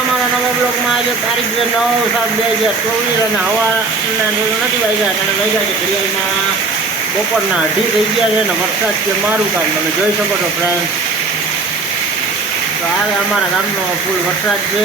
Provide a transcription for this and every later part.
અમારા નવા બ્લોગમાં આજે તારીખ છે 9/7/2024 અને હવાના નથી વાગ્યા અને વાગ્યા છે ઘડિયાળમાં બપોરના 2:30 થઈ ગયા છે અને વરસાદ છે મારું કામ તમે જોઈ શકો છો ફ્રેન્ડ. તો આ અમારા ગામનો ફૂલ વરસાદ છે.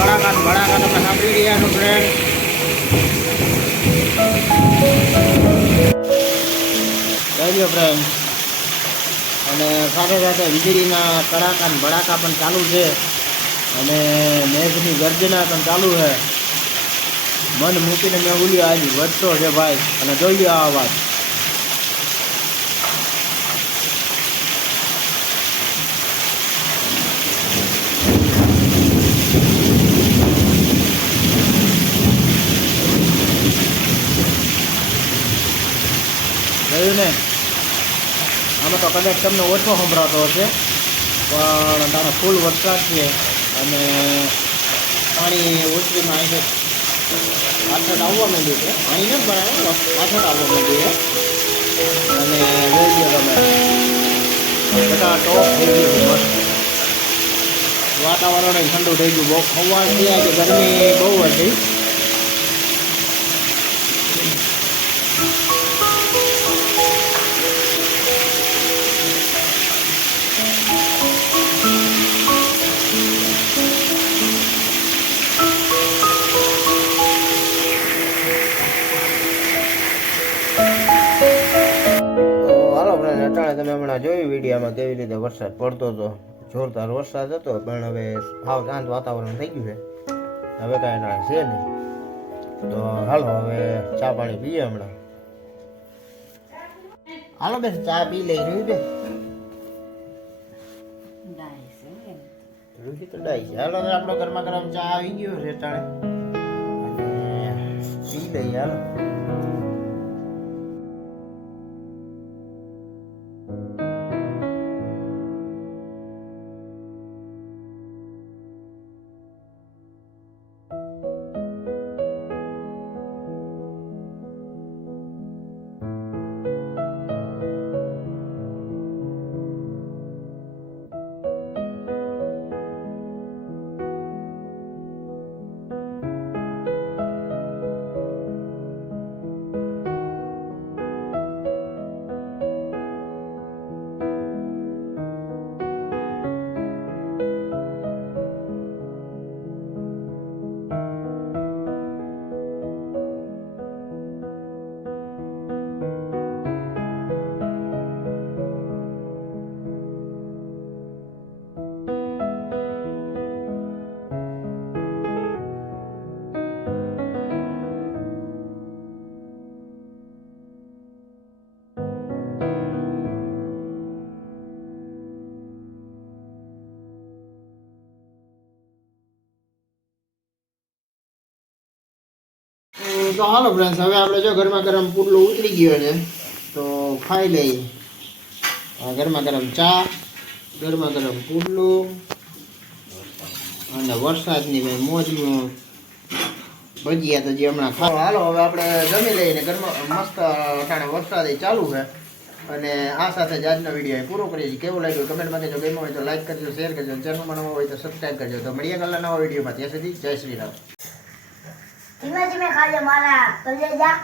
કડાકા ભડાકા તમે સાંભળી રહ્યા છો ફ્રેન્ડ. જોઈ લો ફ્રેન્ડ. અને સાથે સાથે વીજળીના કડાકા ભડાકા પણ ચાલુ છે અને મેઘની ગર્જના પણ ચાલુ છે. મન મૂકીને મેં ઉલ્યો આજે વધતો છે ભાઈ. અને જોઈ લો આ અવાજ. જોયું ને, આમાં તો કદાચ તમને ઓછો સંભળાતો હશે પણ તારા ફૂલ વરસાદ છે અને પાણી ઓછરીમાં અહીં પાછળ આવવા માંડ્યું છે. પાણી નથી ભરાયું, પાછળ આવવા માંડ્યું છે. અને જોઈ લો તમે બધા ટોપ થઈ ગયું છે. મસ્ત વાતાવરણ ઠંડુ થઈ ગયું. બહુ સવારથી આજે ગરમી બહુ હતી. તમે હમણાં જોયું વિડીયોમાં કેવી રીતે વરસાદ પડતો હતો. જોરદાર વરસાદ હતો પણ હવે સાવ શાંત વાતાવરણ થઈ ગયું છે. હવે કાંઈ ના છે નહીં. તો હાલો હવે ચા પાણી પીએ હમણાં. હાલો બેન ચા પી લઈ રહ્યું છે. રૂચી તો ડાઈ છે. હાલો આપણો ગરમા ગરમ ચા આવી ગયો છે તાણે પી લઈએ. હાલો તો હાલો ફ્રેન્ડ્સ, હવે આપણે જો ગરમા ગરમ પુડલો ઉતરી ગયો છે તો ખાઈ લઈએ. ગરમા ગરમ ચા, ગરમા ગરમ પુડલું અને વરસાદની ભાઈ મોજનું ભજીયા તો જે હમણાં ખાવ. હાલો હવે આપણે જમી લઈને ઘરમાં મસ્ત અટાણે વરસાદ ચાલુ છે. અને આ સાથે જ આજનો વિડીયો પૂરો કરીએ છીએ. કેવું લાગ્યું કમેન્ટમાં કહેજો. ગમ્યું હોય તો લાઈક કરજો, શેર કરજો, ચેનલમાં નવો હોય તો સબસ્ક્રાઈબ કરજો. તો મળીએ કાલના નવા વિડીયોમાં. ત્યાં સુધી જય શ્રી રામ. ધીમે ધીમે ખાજો મારા કલેજા.